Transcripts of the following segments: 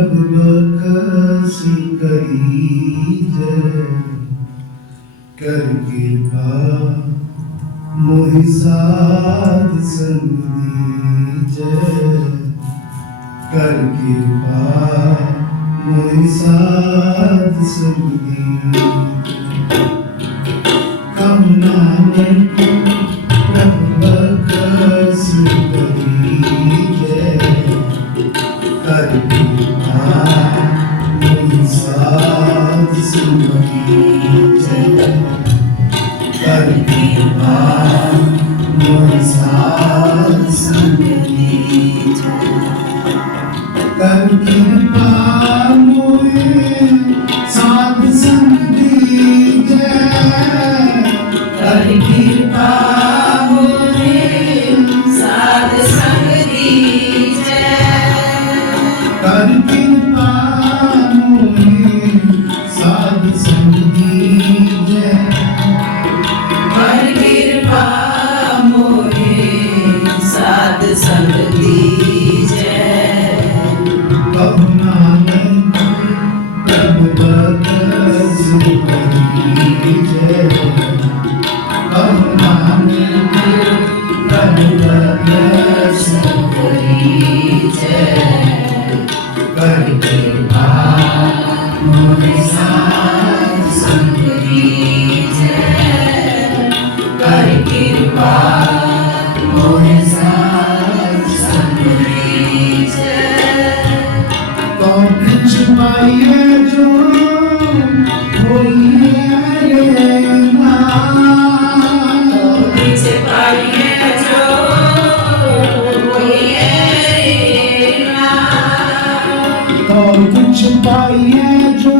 रब मकासी करी जय कर कृपा मोहि साथ संग जय कर कृपा मोहि साथ संग that we can. attention by the edge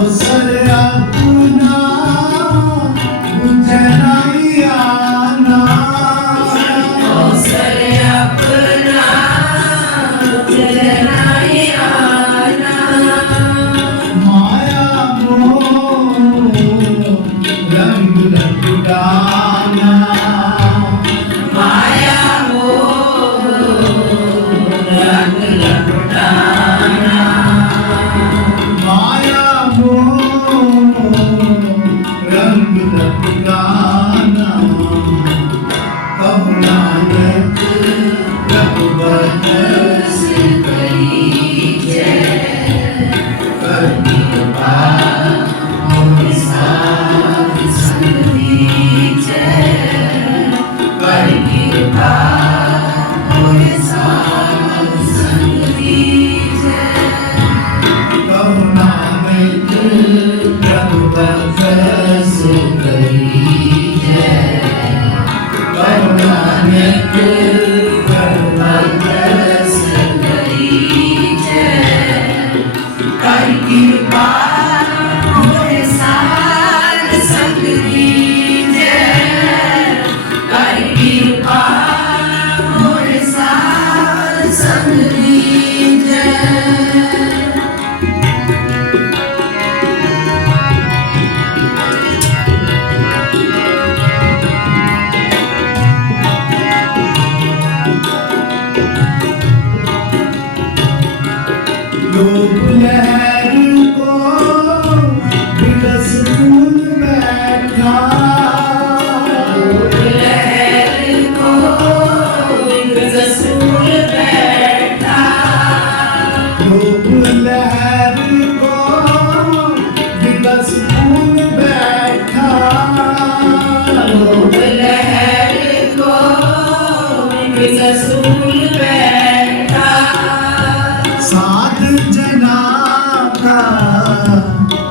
Alves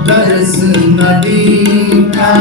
दर्श नदी का